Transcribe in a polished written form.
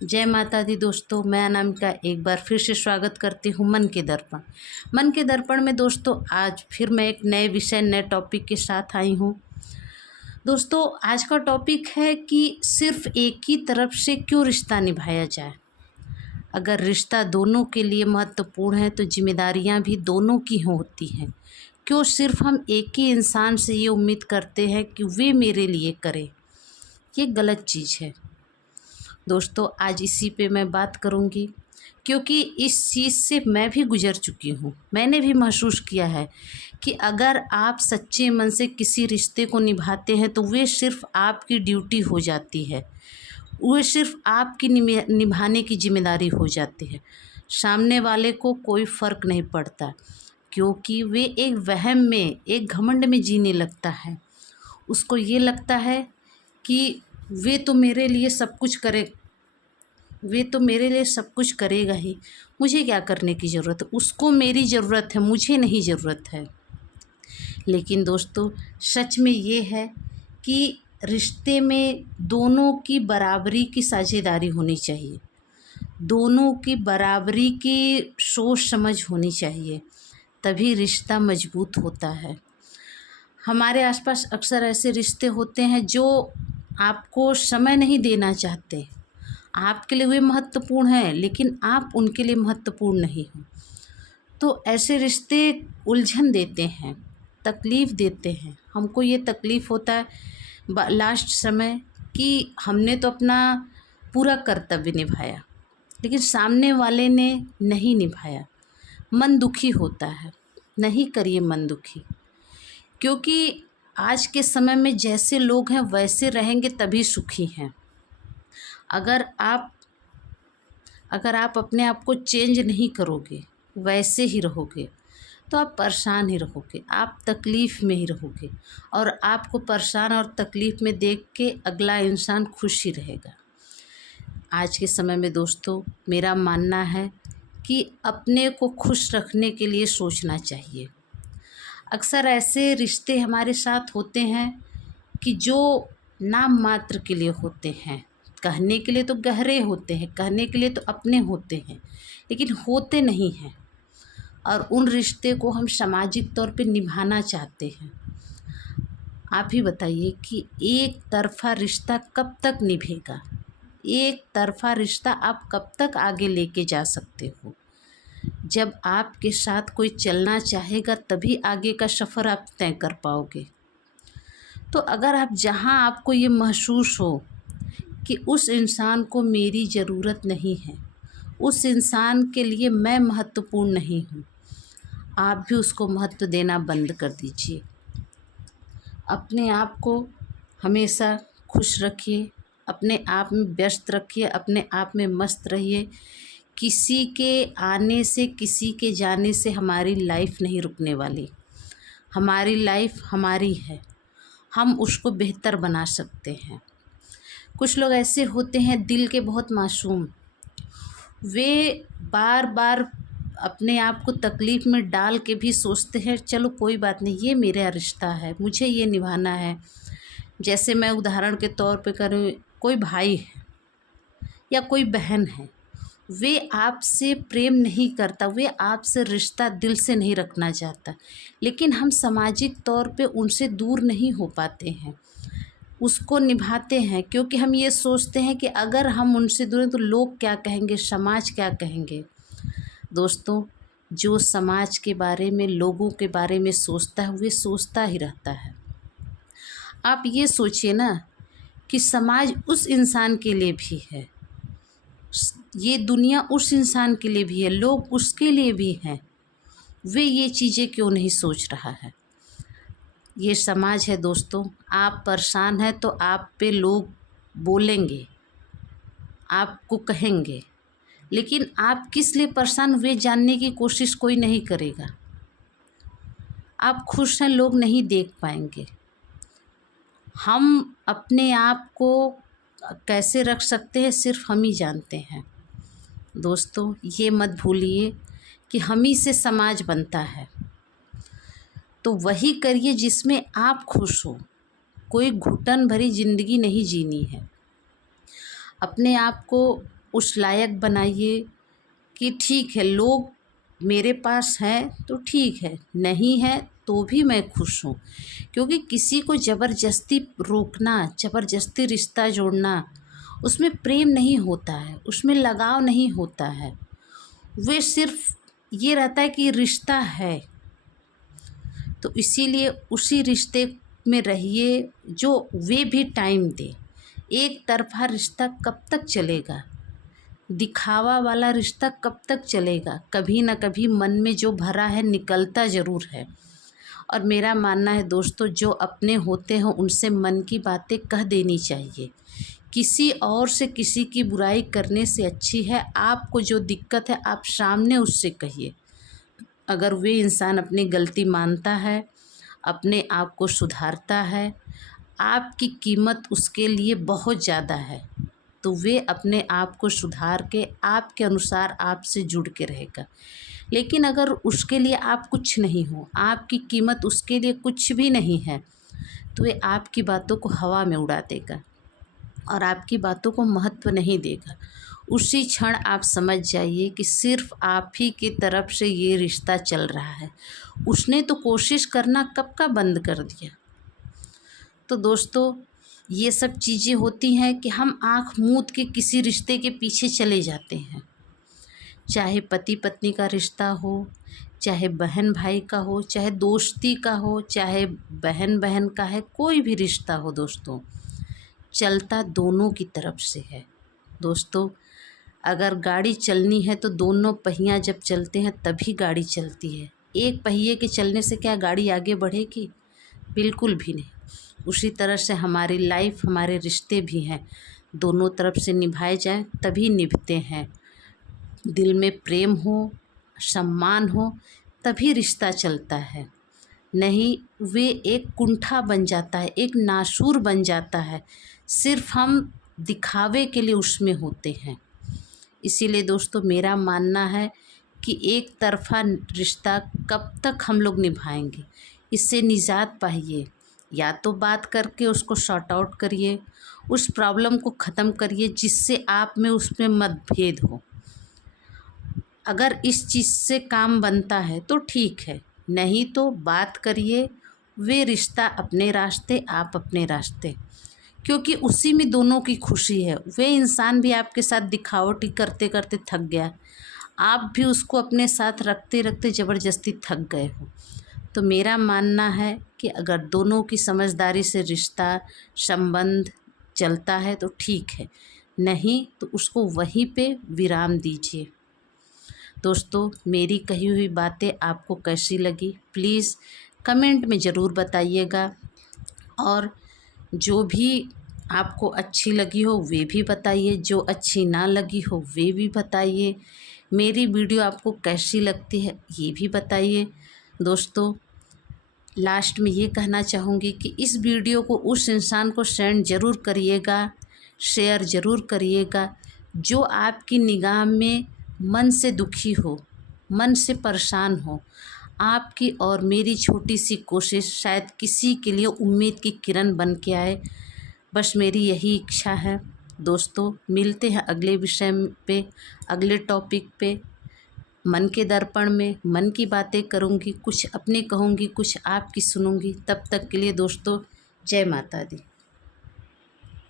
जय माता दी दोस्तों, मैं अनामिका एक बार फिर से स्वागत करती हूँ मन के दर्पण। मन के दर्पण में दोस्तों आज फिर मैं एक नए विषय नए टॉपिक के साथ आई हूँ। दोस्तों आज का टॉपिक है कि सिर्फ एक ही तरफ से क्यों रिश्ता निभाया जाए। अगर रिश्ता दोनों के लिए महत्वपूर्ण है तो जिम्मेदारियाँ भी दोनों की होती हैं। क्यों सिर्फ हम एक ही इंसान से ये उम्मीद करते हैं कि वे मेरे लिए करे, ये गलत चीज़ है। दोस्तों आज इसी पे मैं बात करूँगी क्योंकि इस चीज़ से मैं भी गुज़र चुकी हूँ। मैंने भी महसूस किया है कि अगर आप सच्चे मन से किसी रिश्ते को निभाते हैं तो वे सिर्फ आपकी ड्यूटी हो जाती है, वे सिर्फ आपकी निभाने की जिम्मेदारी हो जाती है। सामने वाले को कोई फ़र्क नहीं पड़ता क्योंकि वे एक वहम में, एक घमंड में जीने लगता है। उसको ये लगता है कि वे तो मेरे लिए सब कुछ करेगा ही, मुझे क्या करने की ज़रूरत है। उसको मेरी ज़रूरत है, मुझे नहीं ज़रूरत है। लेकिन दोस्तों सच में ये है कि रिश्ते में दोनों की बराबरी की साझेदारी होनी चाहिए, दोनों की बराबरी की सोच समझ होनी चाहिए, तभी रिश्ता मजबूत होता है। हमारे आसपास अक्सर ऐसे रिश्ते होते हैं जो आपको समय नहीं देना चाहते। आपके लिए वे महत्वपूर्ण हैं लेकिन आप उनके लिए महत्वपूर्ण नहीं हो। तो ऐसे रिश्ते उलझन देते हैं, तकलीफ़ देते हैं। हमको ये तकलीफ़ होता है लास्ट समय कि हमने तो अपना पूरा कर्तव्य निभाया लेकिन सामने वाले ने नहीं निभाया। मन दुखी होता है। नहीं करिए मन दुखी, क्योंकि आज के समय में जैसे लोग हैं वैसे रहेंगे तभी सुखी हैं। अगर आप अपने आप को चेंज नहीं करोगे, वैसे ही रहोगे तो आप परेशान ही रहोगे, आप तकलीफ़ में ही रहोगे और आपको परेशान और तकलीफ़ में देख के अगला इंसान खुश ही रहेगा। आज के समय में दोस्तों मेरा मानना है कि अपने को खुश रखने के लिए सोचना चाहिए। अक्सर ऐसे रिश्ते हमारे साथ होते हैं कि जो नाम मात्र के लिए होते हैं, कहने के लिए तो गहरे होते हैं, कहने के लिए तो अपने होते हैं, लेकिन होते नहीं हैं। और उन रिश्ते को हम सामाजिक तौर पे निभाना चाहते हैं। आप ही बताइए कि एक तरफ़ा रिश्ता कब तक निभेगा? एक तरफ़ा रिश्ता आप कब तक आगे लेके जा सकते हो? जब आपके साथ कोई चलना चाहेगा तभी आगे का सफ़र आप तय कर पाओगे। तो अगर आप जहाँ आपको ये महसूस हो कि उस इंसान को मेरी ज़रूरत नहीं है, उस इंसान के लिए मैं महत्वपूर्ण नहीं हूँ, आप भी उसको महत्व देना बंद कर दीजिए। अपने आप को हमेशा खुश रखिए, अपने आप में व्यस्त रखिए, अपने आप में मस्त रहिए। किसी के आने से, किसी के जाने से हमारी लाइफ नहीं रुकने वाली। हमारी लाइफ हमारी है, हम उसको बेहतर बना सकते हैं। कुछ लोग ऐसे होते हैं दिल के बहुत मासूम, वे बार बार अपने आप को तकलीफ़ में डाल के भी सोचते हैं चलो कोई बात नहीं, ये मेरा रिश्ता है, मुझे ये निभाना है। जैसे मैं उदाहरण के तौर पे करूँ, कोई भाई है या कोई बहन है, वे आपसे प्रेम नहीं करता, वे आपसे रिश्ता दिल से नहीं रखना चाहता, लेकिन हम सामाजिक तौर पे उनसे दूर नहीं हो पाते हैं, उसको निभाते हैं क्योंकि हम ये सोचते हैं कि अगर हम उनसे दूर हैं तो लोग क्या कहेंगे, समाज क्या कहेंगे। दोस्तों जो समाज के बारे में, लोगों के बारे में सोचता है वे सोचता ही रहता है। आप ये सोचिए ना कि समाज उस इंसान के लिए भी है, ये दुनिया उस इंसान के लिए भी है, लोग उसके लिए भी हैं, वे ये चीज़ें क्यों नहीं सोच रहा है। ये समाज है दोस्तों, आप परेशान हैं तो आप पे लोग बोलेंगे, आपको कहेंगे, लेकिन आप किस लिए परेशान वे जानने की कोशिश कोई नहीं करेगा। आप खुश हैं लोग नहीं देख पाएंगे। हम अपने आप को कैसे रख सकते हैं सिर्फ हम ही जानते हैं। दोस्तों ये मत भूलिए कि हम ही से समाज बनता है, तो वही करिए जिसमें आप खुश हो। कोई घुटन भरी ज़िंदगी नहीं जीनी है। अपने आप को उस लायक बनाइए कि ठीक है, लोग मेरे पास हैं तो ठीक है, नहीं है तो भी मैं खुश हूँ। क्योंकि किसी को ज़बरदस्ती रोकना, ज़बरदस्ती रिश्ता जोड़ना, उसमें प्रेम नहीं होता है, उसमें लगाव नहीं होता है। वे सिर्फ ये रहता है कि रिश्ता है, तो इसीलिए उसी रिश्ते में रहिए जो वे भी टाइम दे। एक तरफ़ा रिश्ता कब तक चलेगा? दिखावा वाला रिश्ता कब तक चलेगा? कभी ना कभी मन में जो भरा है निकलता ज़रूर है। और मेरा मानना है दोस्तों, जो अपने होते हैं उनसे मन की बातें कह देनी चाहिए। किसी और से किसी की बुराई करने से अच्छी है आपको जो दिक्कत है आप सामने उससे कहिए। अगर वे इंसान अपनी गलती मानता है, अपने आप को सुधारता है, आपकी कीमत उसके लिए बहुत ज़्यादा है, तो वे अपने आप को सुधार के आपके अनुसार आपसे जुड़ के रहेगा। लेकिन अगर उसके लिए आप कुछ नहीं हो, आपकी कीमत उसके लिए कुछ भी नहीं है, तो वे आपकी बातों को हवा में उड़ा देगा और आपकी बातों को महत्व नहीं देगा। उसी क्षण आप समझ जाइए कि सिर्फ़ आप ही की तरफ से ये रिश्ता चल रहा है। उसने तो कोशिश करना कब का बंद कर दिया। तो दोस्तों, ये सब चीज़ें होती हैं कि हम आँख मूंद के किसी रिश्ते के पीछे चले जाते हैं। चाहे पति पत्नी का रिश्ता हो, चाहे बहन भाई का हो, चाहे दोस्ती का हो, चाहे बहन बहन का है, कोई भी रिश्ता हो दोस्तों, चलता दोनों की तरफ से है। दोस्तों, अगर गाड़ी चलनी है तो दोनों पहिया जब चलते हैं तभी गाड़ी चलती है। एक पहिए के चलने से क्या गाड़ी आगे बढ़ेगी? बिल्कुल भी नहीं। उसी तरह से हमारी लाइफ, हमारे रिश्ते भी हैं, दोनों तरफ से निभाए जाएं तभी निभते हैं। दिल में प्रेम हो, सम्मान हो, तभी रिश्ता चलता है। नहीं, वे एक कुंठा बन जाता है, एक नासूर बन जाता है, सिर्फ हम दिखावे के लिए उसमें होते हैं। इसीलिए दोस्तों, मेरा मानना है कि एक तरफ़ा रिश्ता कब तक हम लोग निभाएंगे? इससे निजात पाइए। या तो बात करके उसको सॉर्ट आउट करिए, उस प्रॉब्लम को ख़त्म करिए जिससे आप में उसमें मतभेद हो। अगर इस चीज़ से काम बनता है तो ठीक है, नहीं तो बात करिए। वे रिश्ता अपने रास्ते, आप अपने रास्ते, क्योंकि उसी में दोनों की खुशी है। वे इंसान भी आपके साथ दिखावटी करते करते थक गया, आप भी उसको अपने साथ रखते रखते ज़बरदस्ती थक गए हो। तो मेरा मानना है कि अगर दोनों की समझदारी से रिश्ता संबंध चलता है तो ठीक है, नहीं तो उसको वहीं पे विराम दीजिए। दोस्तों, मेरी कही हुई बातें आपको कैसी लगी प्लीज़ कमेंट में ज़रूर बताइएगा। और जो भी आपको अच्छी लगी हो वे भी बताइए, जो अच्छी ना लगी हो वे भी बताइए। मेरी वीडियो आपको कैसी लगती है ये भी बताइए। दोस्तों, लास्ट में ये कहना चाहूँगी कि इस वीडियो को उस इंसान को सेंड ज़रूर करिएगा, शेयर ज़रूर करिएगा जो आपकी निगाह में मन से दुखी हो, मन से परेशान हो। आपकी और मेरी छोटी सी कोशिश शायद किसी के लिए उम्मीद की किरण बन के आए, बस मेरी यही इच्छा है। दोस्तों, मिलते हैं अगले विषय पे, अगले टॉपिक पे। मन के दर्पण में मन की बातें करूँगी, कुछ अपने कहूँगी, कुछ आपकी सुनूँगी। तब तक के लिए दोस्तों, जय माता दी।